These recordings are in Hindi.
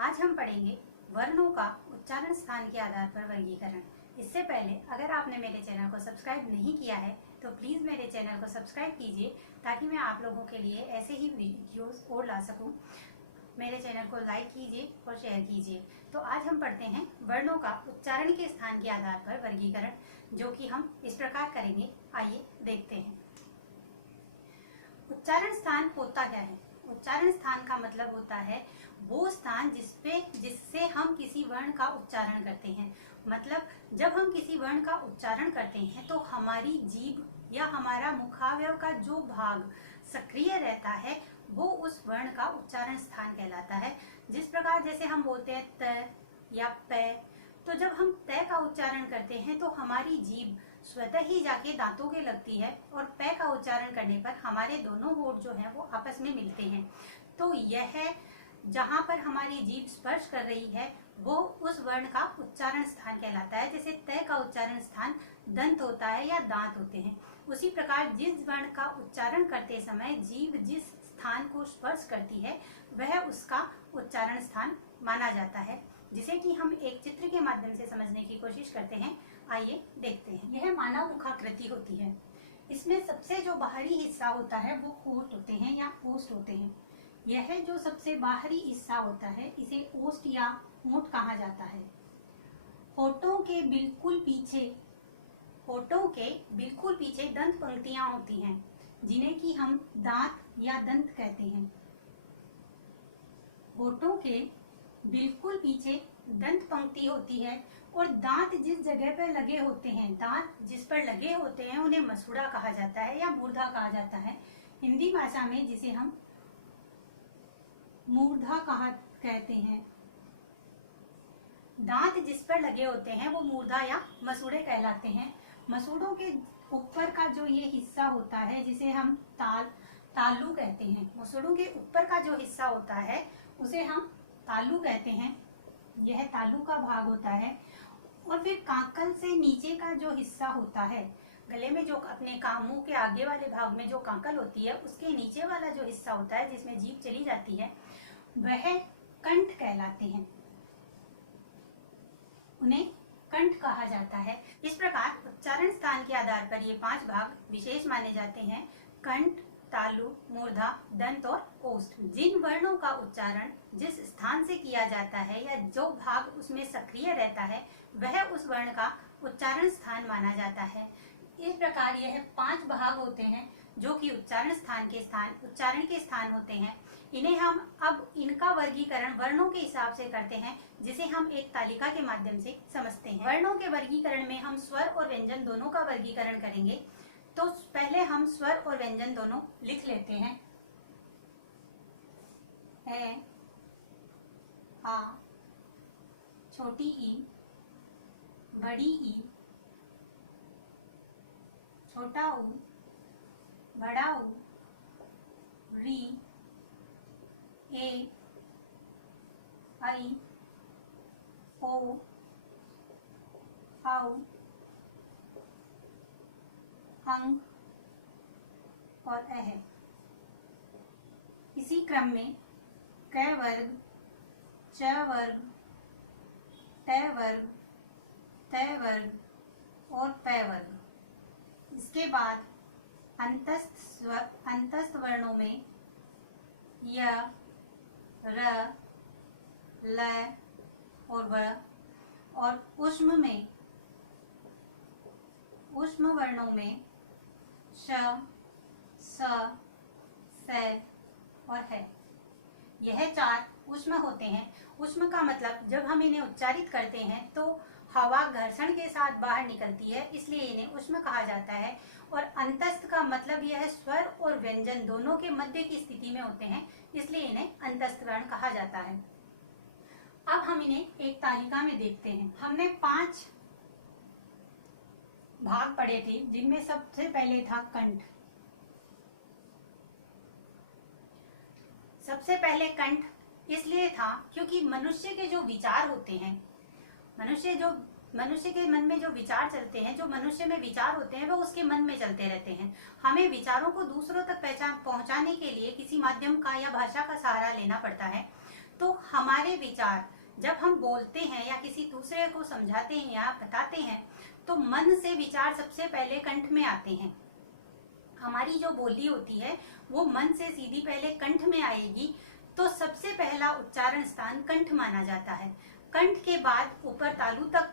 आज हम पढ़ेंगे वर्णों का उच्चारण स्थान के आधार पर वर्गीकरण। इससे पहले अगर आपने मेरे चैनल को सब्सक्राइब नहीं किया है तो प्लीज़ मेरे चैनल को सब्सक्राइब कीजिए ताकि मैं आप लोगों के लिए ऐसे ही वीडियोस और ला सकूं। मेरे चैनल को लाइक कीजिए और शेयर कीजिए। तो आज हम पढ़ते हैं वर्णों का उच्चारण के स्थान के आधार पर वर्गीकरण, जो कि हम इस प्रकार करेंगे। आइए देखते हैं। उच्चारण स्थान होता क्या है? उच्चारण स्थान का मतलब होता है वो स्थान जिससे हम किसी वर्ण का उच्चारण करते हैं। मतलब जब हम किसी वर्ण का उच्चारण करते हैं तो हमारी जीभ या हमारा मुखावयव का जो भाग सक्रिय रहता है वो उस वर्ण का उच्चारण स्थान कहलाता है। जिस प्रकार जैसे हम बोलते हैं त या प, तो जब हम त का उच्चारण करते हैं तो हमारी जीभ स्वतः ही जाके दांतों के लगती है और प का उच्चारण करने पर हमारे दोनों होंठ जो हैं वो आपस में मिलते हैं। तो यह जहाँ पर हमारी जीभ स्पर्श कर रही है वो उस वर्ण का उच्चारण स्थान कहलाता है। जैसे त का उच्चारण स्थान दंत होता है या दांत होते हैं, उसी प्रकार जिस वर्ण का उच्चारण करते समय जीभ जिस स्थान को स्पर्श करती है वह उसका उच्चारण स्थान माना जाता है, जिसे कि हम एक चित्र के माध्यम से समझने की कोशिश करते हैं। आइए देखते हैं। यह मानव मुखाकृति होती है। इसमें सबसे जो बाहरी हिस्सा होता है वो होंठ होते हैं या ओष्ठ होते हैं। यह जो सबसे बाहरी हिस्सा होता है इसे ओष्ठ या होंठ कहा जाता है। होठों के बिल्कुल पीछे दंत पंक्तियां होती हैं, जिन्हें कि हम दांत या दंत कहते हैं। होठों के बिल्कुल पीछे दंत पंक्ति होती है और दांत जिस जगह पर लगे होते हैं, दांत जिस पर लगे होते हैं उन्हें मसूड़ा कहा जाता है या मूर्धा कहा जाता है। हिंदी भाषा में जिसे हम मूर्धा कहते हैं। दांत जिस पर लगे होते हैं वो मूर्धा या मसूड़े कहलाते हैं। मसूड़ों के ऊपर का जो ये हिस्सा होता है जिसे हम तालू कहते हैं। मसूड़ों के ऊपर का जो हिस्सा होता है उसे हम तालू कहते हैं। यह तालू का भाग होता है। और फिर कांकल से नीचे का जो हिस्सा होता है, गले में जो अपने मुंह के आगे वाले भाग में जो कांकल होती है उसके नीचे वाला जो हिस्सा होता है जिसमें जीभ चली जाती है वह कंठ कहलाते हैं। उन्हें कंठ कहा जाता है। इस प्रकार उच्चारण स्थान के आधार पर ये 5 भाग विशेष माने जाते हैं: कंठ, तालु, मूर्धा, दंत और ओष्ठ। जिन वर्णों का उच्चारण जिस स्थान से किया जाता है या जो भाग उसमें सक्रिय रहता है वह उस वर्ण का उच्चारण स्थान माना जाता है। इस प्रकार यह 5 भाग होते हैं जो कि उच्चारण के स्थान होते हैं। इन्हें हम अब इनका वर्गीकरण वर्णों के हिसाब से करते हैं, जिसे हम एक तालिका के माध्यम से समझते हैं। वर्णों के वर्गीकरण में हम स्वर और व्यंजन दोनों का वर्गीकरण करेंगे। तो पहले हम स्वर और व्यंजन दोनों लिख लेते हैं। ए, आ, छोटी ई, बड़ी ई, छोटा ऊ, बड़ा ऊ, री, ए, आई, ओ, औ, अंग और अह। इसी क्रम में क वर्ग, च वर्ग, ट वर्ग, त वर्ग और प वर्ग। इसके बाद अंतस्थ वर्णों में य, र, ल और व, और ऊष्म वर्णों में श, स, स और है। यह 4 ऊष्म होते हैं। ऊष्म का मतलब जब हम इन्हें उच्चारित करते हैं तो हवा घर्षण के साथ बाहर निकलती है, इसलिए इन्हें ऊष्म कहा जाता है। और अंतस्थ का मतलब यह स्वर और व्यंजन दोनों के मध्य की स्थिति में होते हैं, इसलिए इन्हें अंतस्थ वर्ण कहा जाता है। अब हम इन्हें एक तालिका में देखते हैं। हमने 5 भाग पढ़े थे, जिनमें सबसे पहले था कंठ। सबसे पहले कंठ इसलिए था क्योंकि मनुष्य के जो विचार होते हैं, मनुष्य के मन में जो विचार चलते हैं, जो मनुष्य में विचार होते हैं वो उसके मन में चलते रहते हैं। हमें विचारों को दूसरों तक पहुंचाने के लिए किसी माध्यम का या भाषा का सहारा लेना पड़ता है। तो हमारे विचार जब हम बोलते हैं या किसी दूसरे को समझाते हैं या बताते हैं तो मन से विचार सबसे पहले कंठ में आते हैं। हमारी जो बोली होती है वो मन से सीधी पहले कंठ में आएगी, तो सबसे पहला उच्चारण स्थान कंठ माना जाता है। कंठ के बाद ऊपर तालू तक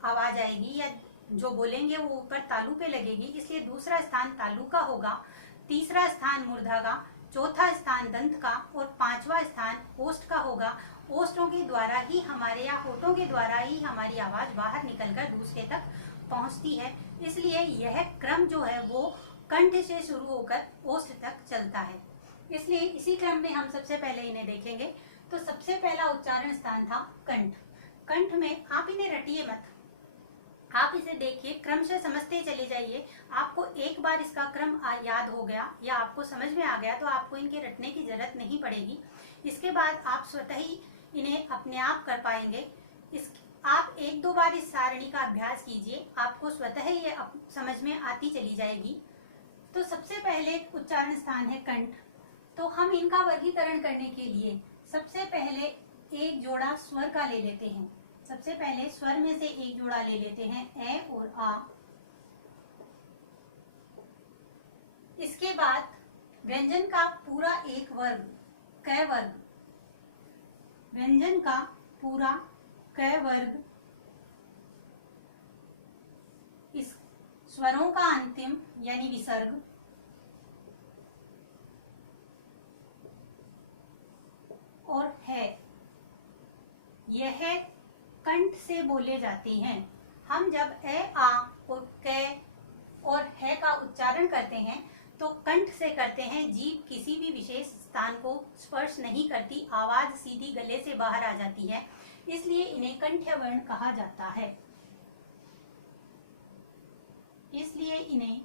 आवाज आएगी या जो बोलेंगे वो ऊपर तालू पे लगेगी, इसलिए दूसरा स्थान तालू का होगा, तीसरा स्थान मूर्धा का, चौथा स्थान दंत का और पांचवा स्थान ओष्ठ का होगा। ओष्ठों के द्वारा ही हमारे या होठों के द्वारा ही हमारी आवाज बाहर निकलकर दूसरे तक पहुंचती है, इसलिए यह क्रम जो है वो कंठ से शुरू होकर ओष्ठ तक चलता है। इसलिए इसी क्रम में हम सबसे पहले इन्हें देखेंगे। तो सबसे पहला उच्चारण स्थान था कंठ। कंठ में आप इन्हें रटिए मत, आप इसे देखिए, क्रम से समझते चले जाइए। आपको एक बार इसका क्रम याद हो गया या आपको समझ में आ गया तो आपको इनके रटने की जरूरत नहीं पड़ेगी। इसके बाद आप स्वतः ही इन्हें अपने आप कर पाएंगे। आप एक दो बार इस सारणी का अभ्यास कीजिए, आपको स्वतः ही ये समझ में आती चली जाएगी। तो सबसे पहले उच्चारण स्थान है कंठ। तो हम इनका वर्गीकरण करने के लिए सबसे पहले एक जोड़ा स्वर का ले लेते हैं। सबसे पहले स्वर में से एक जोड़ा ले लेते हैं, ए और आ। इसके बाद व्यंजन का पूरा एक वर्ग, क वर्ग, व्यंजन का पूरा क वर्ग, इस स्वरों का अंतिम यानी विसर्ग, और है, यह कंठ से बोले जाते हैं। हम जब ए आ और क और है का उच्चारण करते हैं तो कंठ से करते हैं। जीभ किसी भी विशेष स्थान को स्पर्श नहीं करती, आवाज सीधी गले से बाहर आ जाती है, इसलिए इन्हें कंठ्य वर्ण कहा जाता है। इसलिए इन्हें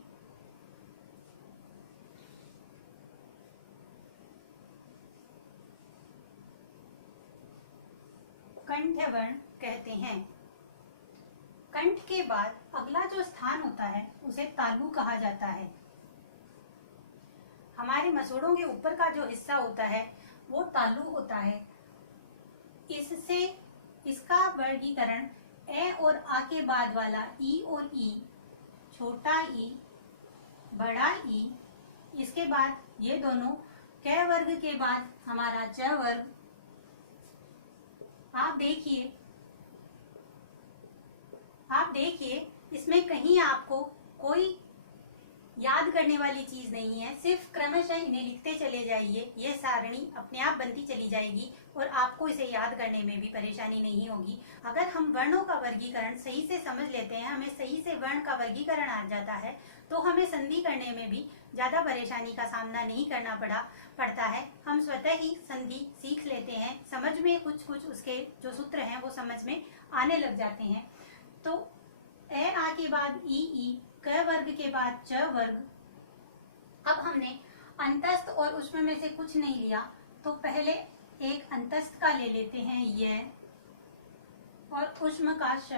कंठ्य वर्ण कहते हैं। कंठ के बाद अगला जो स्थान होता है उसे तालु कहा जाता है। हमारे मसूड़ों के ऊपर का जो हिस्सा होता है वो तालु होता है। इससे इसका वर्गीकरण ए और आ के बाद वाला ई और ई, छोटा ई, बड़ा ई, इसके बाद ये दोनों क वर्ग के बाद हमारा च वर्ग। आप देखिए इसमें कहीं आपको कोई याद करने वाली चीज नहीं है, सिर्फ क्रमशः इन्हें लिखते चले जाइए। ये सारणी अपने आप बनती चली जाएगी और आपको इसे याद करने में भी परेशानी नहीं होगी। अगर हम वर्णों का वर्गीकरण सही से समझ लेते हैं, हमें सही से वर्ण का वर्गीकरण आ जाता है, तो हमें संधि करने में भी ज्यादा परेशानी का सामना नहीं करना पड़ता है। हम स्वतः ही संधि सीख लेते हैं, समझ में कुछ उसके जो सूत्र हैं वो समझ में आने लग जाते हैं। तो ए आ के बाद ई, क वर्ग के बाद च वर्ग। अब हमने अंतस्थ और उष्म में से कुछ नहीं लिया, तो पहले एक अंतस्थ का ले लेते हैं य और उष्म का श।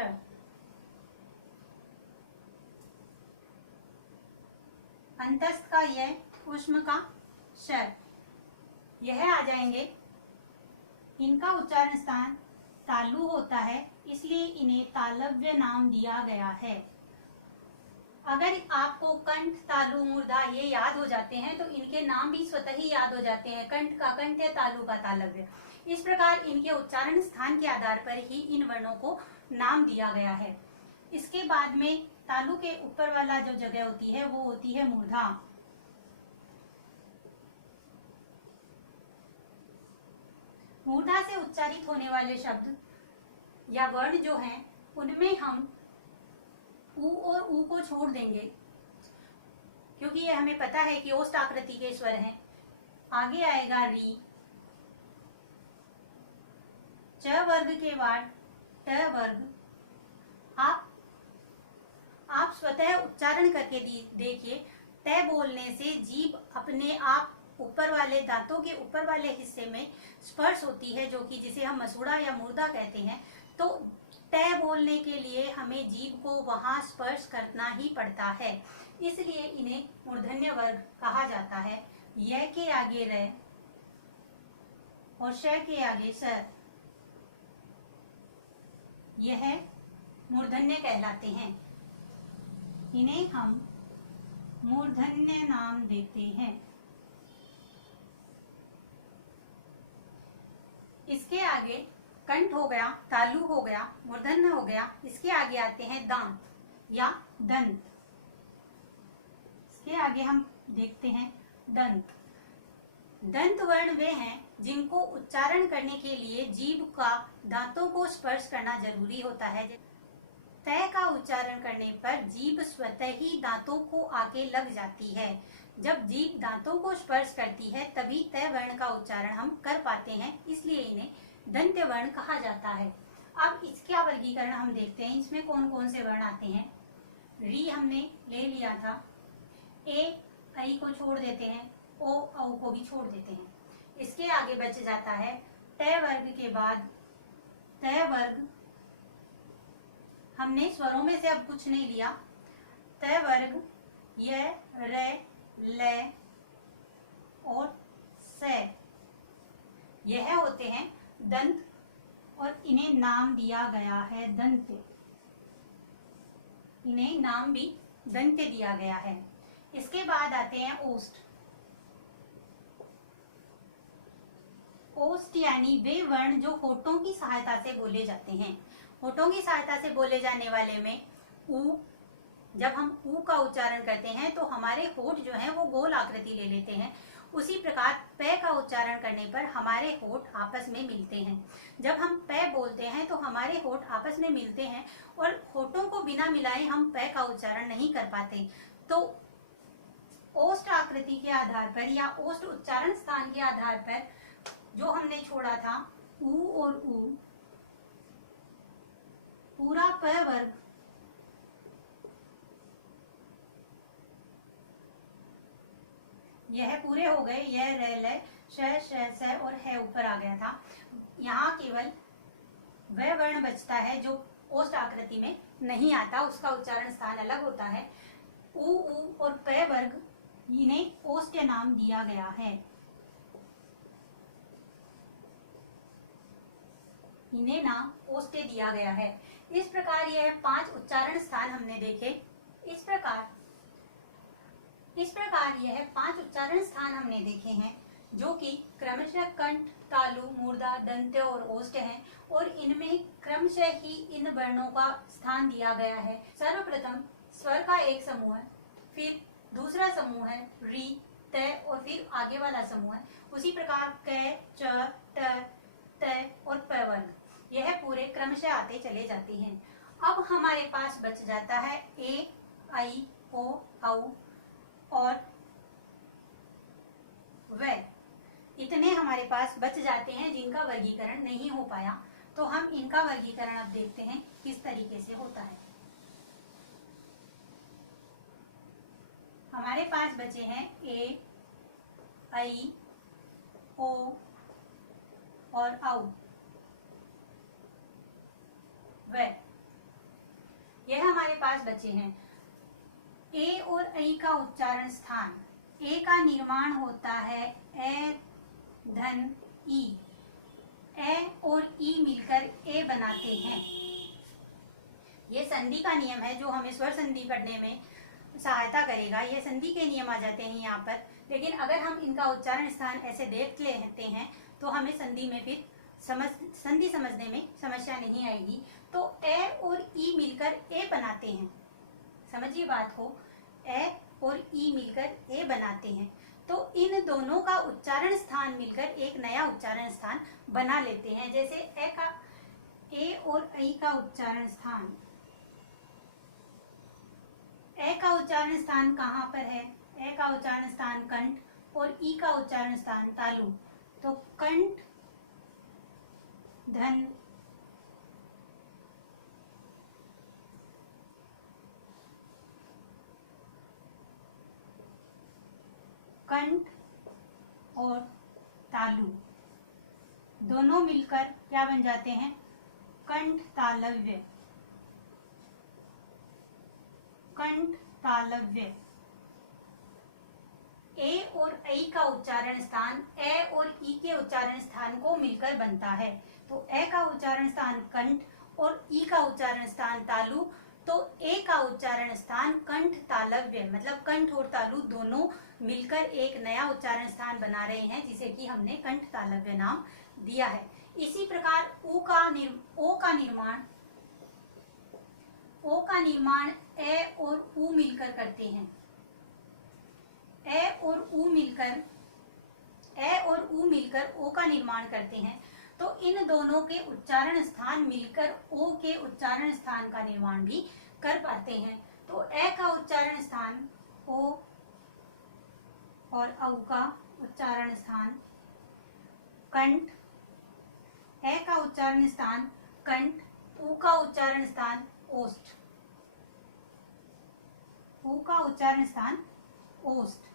अंतस्थ का य, उष्म का श, यह आ जाएंगे। इनका उच्चारण स्थान तालु होता है, इसलिए इन्हें तालव्य नाम दिया गया है। अगर आपको कंठ, तालु, मूर्धा ये याद हो जाते हैं तो इनके नाम भी स्वतः ही याद हो जाते हैं। कंठ का कंठ्य, तालु का तालव्य। इस प्रकार इनके उच्चारण स्थान के आधार पर ही इन वर्णों को नाम दिया गया है। इसके बाद में तालु के ऊपर वाला जो जगह होती है वो होती है मूर्धा। मूर्धा से उच्चारित होने वाले शब्द या वर्ण जो हैं उनमें हम ऊ और ऊ को छोड़ देंगे, क्योंकि ये हमें पता है कि ओष्ठ आकृति के स्वर हैं। आगे आएगा री, च वर्ग के बाद ट वर्ग। आप स्वतः उच्चारण करके देखिए। ट बोलने से जीभ अपने आप ऊपर वाले दांतों के ऊपर वाले हिस्से में स्पर्श होती है, जो कि जिसे हम मसूड़ा या मूर्धा कहते हैं। तो ट बोलने के लिए हमें जीभ को वहां स्पर्श करना ही पड़ता है, इसलिए इन्हें मूर्धन्य वर्ग कहा जाता है। य के आगे र, और श के आगे सर, यह मूर्धन्य कहलाते हैं। इन्हें हम मूर्धन्य नाम देते हैं। इसके आगे कंठ हो गया, तालु हो गया, मूर्धन्य हो गया। इसके आगे आते हैं दांत या दंत। इसके आगे हम देखते हैं दंत। दंत वर्ण वे हैं जिनको उच्चारण करने के लिए जीभ का दांतों को स्पर्श करना जरूरी होता है। तय का उच्चारण करने पर जीभ स्वतः ही दांतों को आके लग जाती है। जब जीभ दांतों को स्पर्श करती है तभी तय वर्ण का उच्चारण हम कर पाते हैं, इसलिए इन्हें दंत्य वर्ण कहा जाता है। अब इसका वर्गीकरण हम देखते हैं, इसमें कौन कौन से वर्ण आते हैं। री हमने ले लिया था, ए आई को छोड़ देते हैं, ओ औ को भी छोड़ देते हैं। इसके आगे बच जाता है तय वर्ग के बाद तय वर्ग। हमने स्वरों में से अब कुछ नहीं लिया। तय वर्ग य, रे, ले और से, यह होते हैं दंत और इन्हें नाम दिया गया है दंत्य। इन्हें नाम भी दंत्य दिया गया है। इसके बाद आते हैं ओष्ठ। ओष्ठ यानी वे वर्ण जो होठों की सहायता से बोले जाते हैं। होठों की सहायता से बोले जाने वाले में ऊ, जब हम ऊ का उच्चारण करते हैं तो हमारे होठ जो हैं वो गोल आकृति ले लेते हैं। उसी प्रकार पै का उच्चारण करने पर हमारे होठ आपस में मिलते हैं। जब हम पै बोलते हैं तो हमारे होठ आपस में मिलते हैं और होठों को बिना मिलाए हम पै का उच्चारण नहीं कर पाते। तो ओष्ठ आकृति के आधार पर या ओष्ठ उच्चारण स्थान के आधार पर जो हमने छोड़ा था ऊ और ऊ, पूरा प वर्ग यह पूरे हो गए। यह रे ले श श और है ऊपर आ गया था। यहाँ केवल वह वर्ण बचता है जो ओष्ठ आकृति में नहीं आता, उसका उच्चारण स्थान अलग होता है। ऊ और प वर्ग, इन्हें ओष्ठ नाम दिया गया है। इन्हें नाम ओष्ठ दिया गया है। इस प्रकार यह 5 उच्चारण स्थान हमने देखे। इस प्रकार यह 5 उच्चारण स्थान हमने देखे हैं जो कि क्रमशः कंठ, तालु, मूर्धा, दंत्य और ओष्ठ हैं और इनमें क्रमशः ही इन वर्णों का स्थान दिया गया है। सर्वप्रथम स्वर का एक समूह है, फिर दूसरा समूह है री, तय और फिर आगे वाला समूह है। उसी प्रकार क, च, ट, तय और प वर्ग, यह पूरे क्रमशः आते चले जाते हैं। अब हमारे पास बच जाता है ए, आई, ओ, औ और व। इतने हमारे पास बच जाते हैं जिनका वर्गीकरण नहीं हो पाया। तो हम इनका वर्गीकरण अब देखते हैं किस तरीके से होता है। हमारे पास बचे हैं ए, आई, ओ और औ, व। यह हमारे पास बचे हैं। ए और ऐ का उच्चारण स्थान, ए का निर्माण होता है ए धन ई। ए और ई मिलकर ए बनाते हैं। ये संधि का नियम है जो हमें स्वर संधि करने में सहायता करेगा। ये संधि के नियम आ जाते हैं यहाँ पर। लेकिन अगर हम इनका उच्चारण स्थान ऐसे देख लेते हैं तो हमें संधि में फिर संधि समझने में समस्या नहीं आएगी। तो ए और ई मिलकर ए बनाते हैं। समझिए बात को, ए और ई मिलकर ए बनाते हैं। तो इन दोनों का उच्चारण स्थान मिलकर एक नया उच्चारण स्थान बना लेते हैं। जैसे ए और ऐ का उच्चारण स्थान, ए का उच्चारण स्थान कहाँ पर है? ए का उच्चारण स्थान कंठ और ई का उच्चारण स्थान तालु। तो कंठ धन कंठ और तालु दोनों मिलकर क्या बन जाते हैं? कंठ तालव्य। कंठ तालव्य। ए और ऐ का उच्चारण स्थान ए और ई के उच्चारण स्थान को मिलकर बनता है। तो ए का उच्चारण स्थान कंठ और ई का उच्चारण स्थान तालु, तो ए का उच्चारण स्थान कंठ तालव्य, मतलब कंठ और तालु दोनों मिलकर एक नया उच्चारण स्थान बना रहे हैं, जिसे कि हमने कंठ तालव्य नाम दिया है। इसी प्रकार ओ का निर्माण ए और उ मिलकर करते हैं। ए और उ मिलकर ओ का निर्माण करते हैं। तो इन दोनों के उच्चारण स्थान मिलकर ओ के उच्चारण स्थान का निर्माण भी कर पाते हैं। तो ए का उच्चारण स्थान ओ और औ का उच्चारण स्थान कंठ, ए का उच्चारण स्थान कंठ, उ का उच्चारण स्थान ओष्ठ, उ का उच्चारण स्थान ओष्ठ।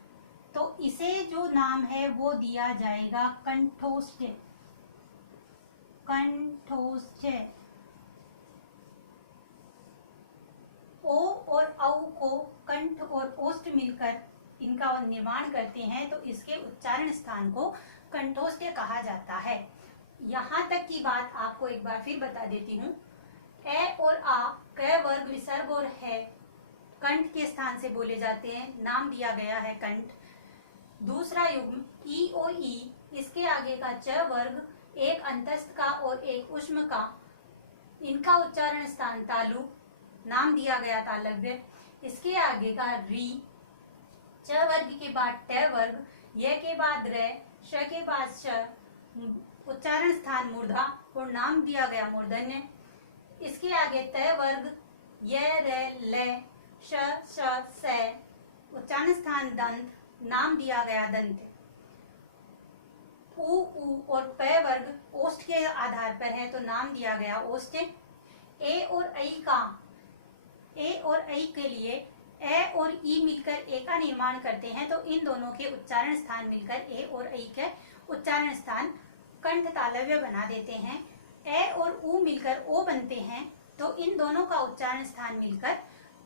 तो इसे जो नाम है वो दिया जाएगा कंठोष्ठ। कंठोष्ठ। ओ और औ को कंठ और ओष्ठ मिलकर इनका निर्माण करते हैं, तो इसके उच्चारण स्थान को कंठोष्ठ कहा जाता है। यहाँ तक की बात आपको एक बार फिर बता देती हूँ। ए और आ क वर्ग विसर्ग और है कंठ के स्थान से बोले जाते हैं, नाम दिया गया है कंठ। दूसरा युग्म ई और ई, इसके आगे का च वर्ग, एक अंतस्थ का और एक उष्म का, इनका उच्चारण स्थान तालु, नाम दिया गया तालव्य। इसके आगे का री, च वर्ग के बाद ट वर्ग, य के बाद र, श के बाद श, उच्चारण स्थान मूर्धा और नाम दिया गया मूर्धन्य। इसके आगे त वर्ग, य र ल, श श स, उच्चारण स्थान दंत, नाम दिया गया दंत। उ और प वर्ग ओष्ठ के आधार पर है, तो नाम दिया गया ओष्ठ। ए और ऐ के लिए ए और ई मिलकर ए का निर्माण करते हैं, तो इन दोनों के उच्चारण स्थान मिलकर ए और ऐ के उच्चारण स्थान कंठ तालव्य बना देते हैं। ए और उ मिलकर ओ बनते हैं, तो इन दोनों का उच्चारण स्थान मिलकर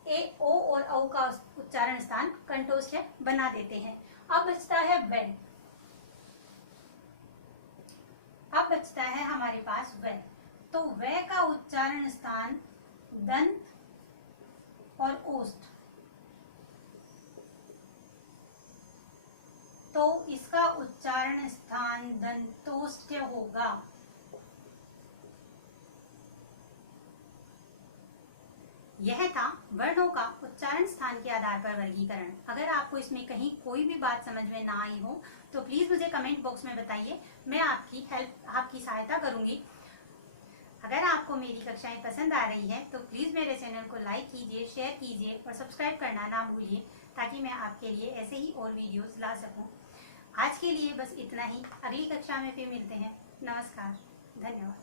ए ओ और औ का उच्चारण स्थान कंठोष्ठ बना देते हैं। अब बचता है व। अब बचता है हमारे पास व। तो व का उच्चारण स्थान दंत और ओष्ठ, तो इसका उच्चारण स्थान दंतोष्ठ होगा। यह था वर्णों का उच्चारण स्थान के आधार पर वर्गीकरण। अगर आपको इसमें कहीं कोई भी बात समझ में ना आई हो तो प्लीज मुझे कमेंट बॉक्स में बताइए, मैं आपकी सहायता करूंगी। अगर आपको मेरी कक्षाएं पसंद आ रही है तो प्लीज मेरे चैनल को लाइक कीजिए, शेयर कीजिए और सब्सक्राइब करना ना भूलिए, ताकि मैं आपके लिए ऐसे ही और वीडियोस ला सकूं। आज के लिए बस इतना ही। अगली कक्षा में फिर मिलते हैं। नमस्कार, धन्यवाद।